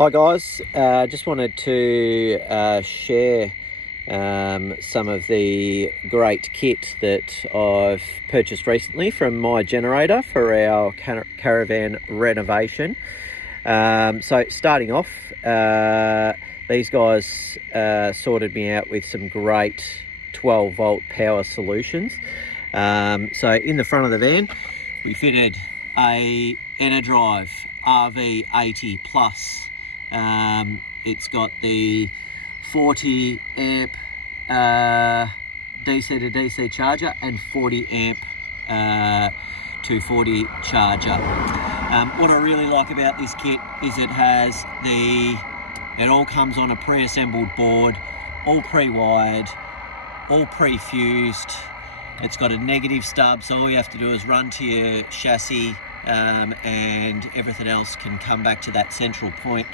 Hi guys, just wanted to share some of the great kit that I've purchased recently from my generator for our caravan renovation. So starting off, these guys sorted me out with some great 12 volt power solutions. So in the front of the van we fitted a Enerdrive RV80 Plus. It's got the 40 amp DC to DC charger and 40 amp 240 charger. What I really like about this kit is it all comes on a pre-assembled board, all pre-wired, all pre-fused. It's got a negative stub, so all you have to do is run to your chassis and everything else can come back to that central point.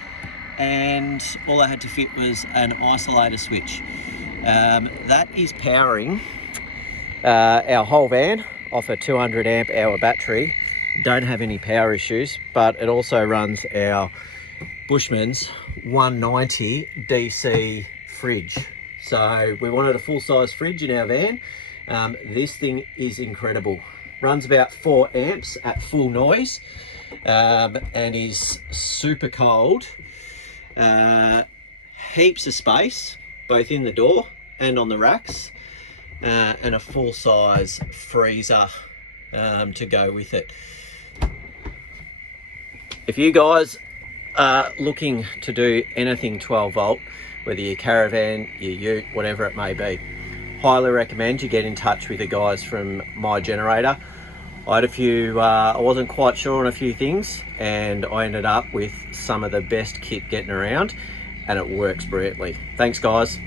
And all I had to fit was an isolator switch. That is powering our whole van off a 200 amp hour battery. Don't have any power issues, but it also runs our Bushman's 190 DC fridge. So we wanted a full-size fridge in our van. This thing is incredible. Runs about 4 amps at full noise and is super cold. Heaps of space both in the door and on the racks, and a full-size freezer to go with it. If you guys are looking to do anything 12 volt, whether your caravan, your ute, whatever it may be, highly recommend you get in touch with the guys from my generator. I wasn't quite sure on a few things, and I ended up with some of the best kit getting around, and it works brilliantly. Thanks guys.